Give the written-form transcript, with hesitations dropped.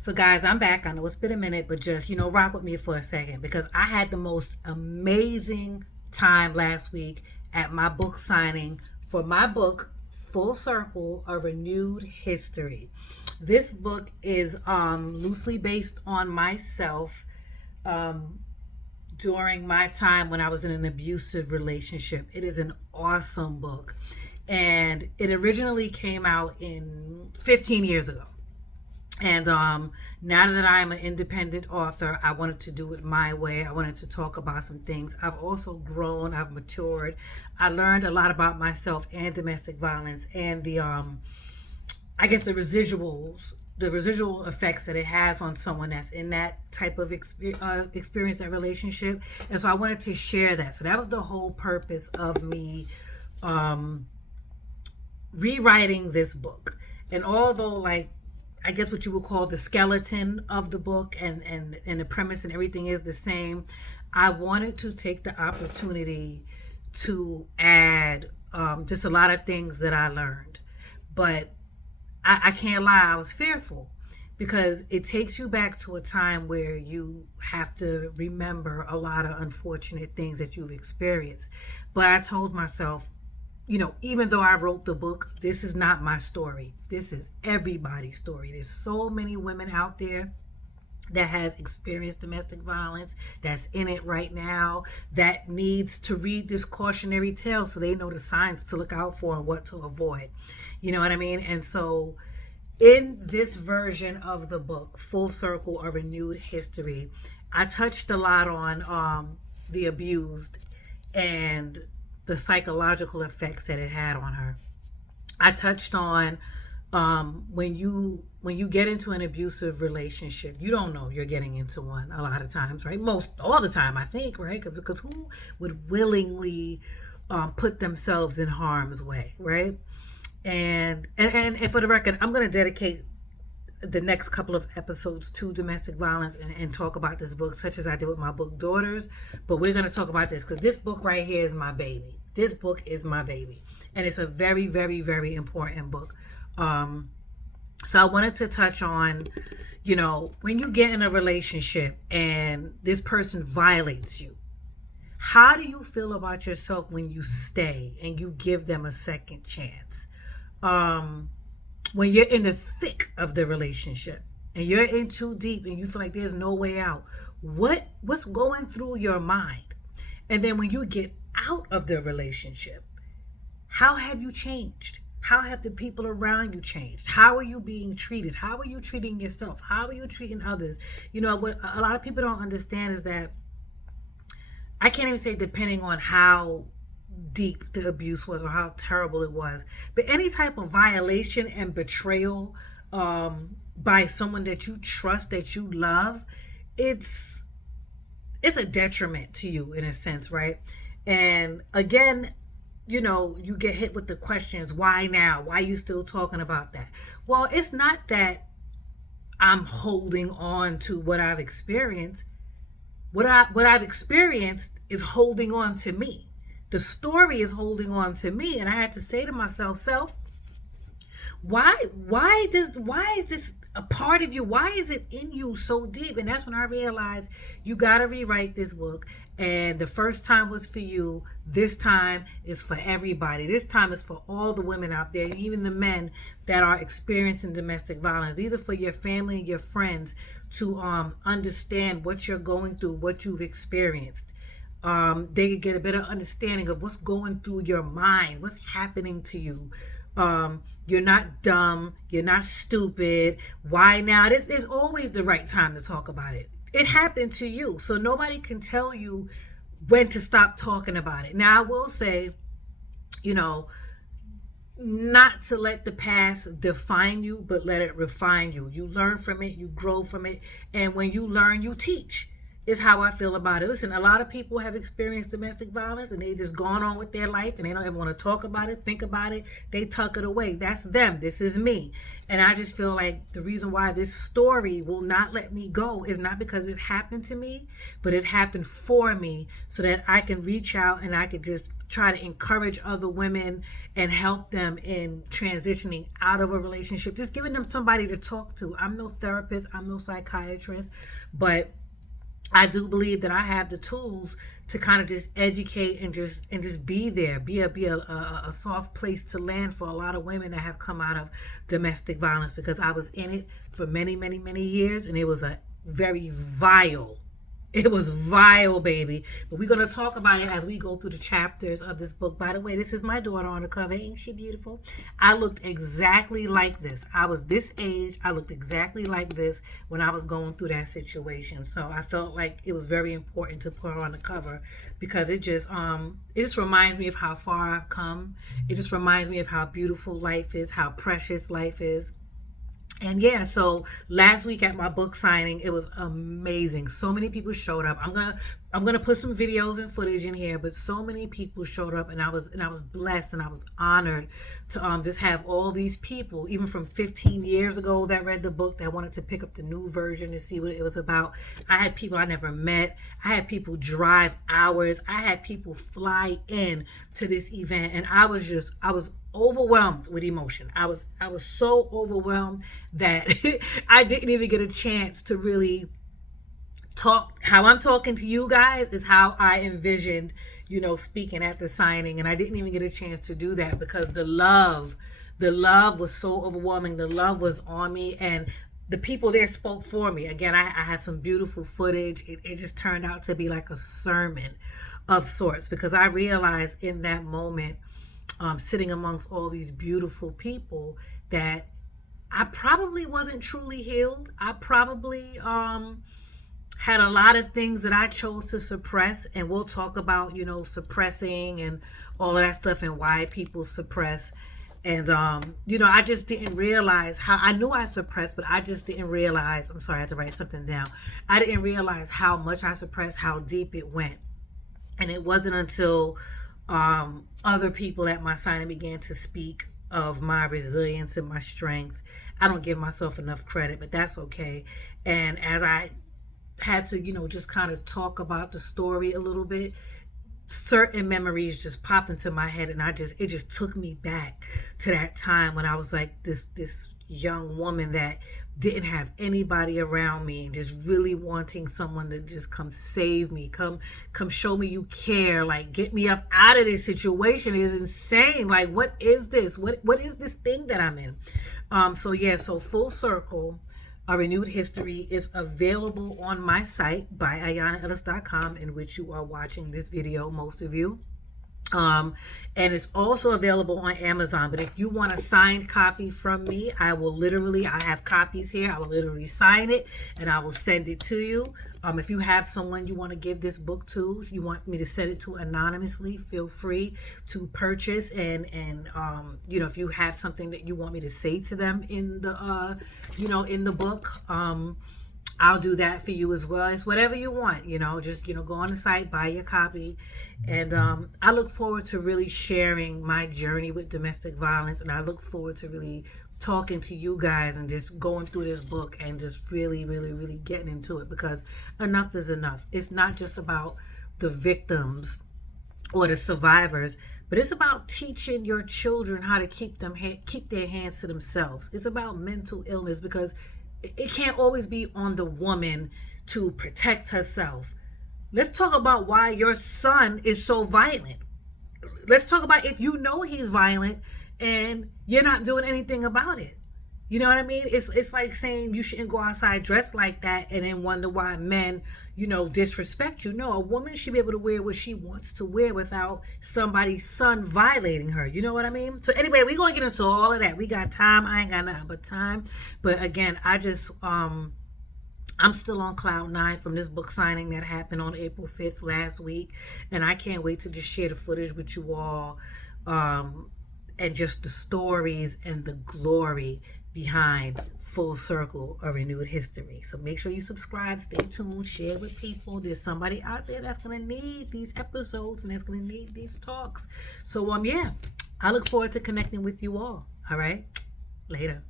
So, guys, I'm back. I know it's been a minute, but just, rock with me for a second because I had the most amazing time last week at my book signing for my book, Full Circle, A Renewed History. This book is loosely based on myself during my time when I was in an abusive relationship. It is an awesome book. And it originally came out in 15 years ago. And now that I'm an independent author, I wanted to do it my way. I wanted to talk about some things. I've also grown, I've matured. I learned a lot about myself and domestic violence and I guess the residual effects that it has on someone that's in that type of experience, that relationship. And so I wanted to share that. So that was the whole purpose of me rewriting this book. And although, like, I guess what you would call the skeleton of the book and the premise and everything is the same, I wanted to take the opportunity to add just a lot of things that I learned. But I can't lie, I was fearful because it takes you back to a time where you have to remember a lot of unfortunate things that you've experienced. But I told myself, even though I wrote the book, this is not my story. This is everybody's story. There's so many women out there that has experienced domestic violence, that's in it right now, that needs to read this cautionary tale so they know the signs to look out for and what to avoid. You know what I mean? And so in this version of the book, Full Circle, A Renewed History, I touched a lot on the abused and the psychological effects that it had on her. I touched on when you get into an abusive relationship, you don't know you're getting into one a lot of times, right? Most all the time, I think, right? Because who would willingly put themselves in harm's way, right? And for the record, I'm going to dedicate the next couple of episodes to domestic violence and talk about this book, such as I did with my book Daughters. But we're going to talk about this because this book right here is my baby. This book is my baby, and it's a very, very, very important book. So I wanted to touch on, when you get in a relationship and this person violates you, how do you feel about yourself when you stay and you give them a second chance? When you're in the thick of the relationship and you're in too deep and you feel like there's no way out, what's going through your mind? And then when you get out of the relationship, how have you changed? How have the people around you changed? How are you being treated? How are you treating yourself? How are you treating others? What a lot of people don't understand is that I can't even say depending on how deep the abuse was or how terrible it was, but any type of violation and betrayal by someone that you trust, that you love, it's a detriment to you in a sense, right? And again, you get hit with the questions, why now? Why are you still talking about that? Well, it's not that I'm holding on to what I've experienced. What I've experienced is holding on to me. The story is holding on to me. And I had to say to myself, self, why is this a part of you? Why is it in you so deep? And that's when I realized you got to rewrite this book. And the first time was for you. This time is for everybody. This time is for all the women out there, even the men that are experiencing domestic violence. These are for your family and your friends to understand what you're going through, what you've experienced. They could get a better understanding of what's going through your mind, what's happening to you. You're not dumb. You're not stupid. Why now? This is always the right time to talk about it. It happened to you. So nobody can tell you when to stop talking about it. Now, I will say, not to let the past define you, but let it refine you. You learn from it. You grow from it. And when you learn, you teach. is how I feel about it. Listen, a lot of people have experienced domestic violence and they just gone on with their life and they don't even want to talk about it, think about it. They tuck it away. That's them. This is me. And I just feel like the reason why this story will not let me go is not because it happened to me, but it happened for me so that I can reach out and I could just try to encourage other women and help them in transitioning out of a relationship, just giving them somebody to talk to. I'm no therapist, I'm no psychiatrist, but I do believe that I have the tools to kind of just educate and just be there, be a soft place to land for a lot of women that have come out of domestic violence, because I was in it for many, many, many years, and it was a very vile. It was vile, baby. But we're going to talk about it as we go through the chapters of this book. By the way, this is my daughter on the cover. Ain't she beautiful? I looked exactly like this. I was this age. I looked exactly like this when I was going through that situation. So I felt like it was very important to put her on the cover because it just reminds me of how far I've come. It just reminds me of how beautiful life is, how precious life is. And yeah, so last week at my book signing, it was amazing. So many people showed up. I'm gonna put some videos and footage in here, but so many people showed up, and I was blessed and I was honored to just have all these people, even from 15 years ago, that read the book, that wanted to pick up the new version to see what it was about. I had people I never met. I had people drive hours. I had people fly in to this event, and I was overwhelmed with emotion. I was so overwhelmed that I didn't even get a chance to really talk. How I'm talking to you guys is how I envisioned, speaking at the signing, and I didn't even get a chance to do that because the love was so overwhelming. The love was on me, and the people there spoke for me. Again, I had some beautiful footage. It just turned out to be like a sermon of sorts, because I realized in that moment, sitting amongst all these beautiful people, that I probably wasn't truly healed. I probably had a lot of things that I chose to suppress, and we'll talk about, suppressing and all of that stuff and why people suppress. And, I just didn't realize how, I knew I suppressed, but I just didn't realize, I'm sorry, I had to write something down. I didn't realize how much I suppressed, how deep it went. And it wasn't until other people at my signing began to speak of my resilience and my strength. I don't give myself enough credit, but that's okay. And as I had to, just kind of talk about the story a little bit, certain memories just popped into my head, and it just took me back to that time when I was like this young woman that didn't have anybody around me, and just really wanting someone to just come save me, come show me you care, like get me up out of this situation. It is insane. Like, what is this? What is this thing that I'm in? So Full Circle, A Renewed History is available on my site by AyanaEllis.com, in which you are watching this video, most of you. And it's also available on Amazon. But if you want a signed copy from me, I have copies here. I will literally sign it and I will send it to you. If you have someone you want to give this book to, you want me to send it to anonymously, feel free to purchase. And if you have something that you want me to say to them in the book, I'll do that for you as well. It's whatever you want, just, go on the site, buy your copy. And I look forward to really sharing my journey with domestic violence. And I look forward to really talking to you guys and just going through this book and just really, really, really getting into it, because enough is enough. It's not just about the victims or the survivors, but it's about teaching your children how to keep their hands to themselves. It's about mental illness, because it can't always be on the woman to protect herself. Let's talk about why your son is so violent. Let's talk about if you know he's violent and you're not doing anything about it. You know what I mean? It's like saying you shouldn't go outside dressed like that and then wonder why men, disrespect you. No, a woman should be able to wear what she wants to wear without somebody's son violating her. You know what I mean? So anyway, we're going to get into all of that. We got time. I ain't got nothing but time. But again, I just, I'm still on cloud nine from this book signing that happened on April 5th last week. And I can't wait to just share the footage with you all. And just the stories and the glory behind Full Circle, a Renewed History. So make sure you subscribe, stay tuned, share with people. There's somebody out there that's gonna need these episodes and that's gonna need these talks. So yeah, I look forward to connecting with you all. All right, later.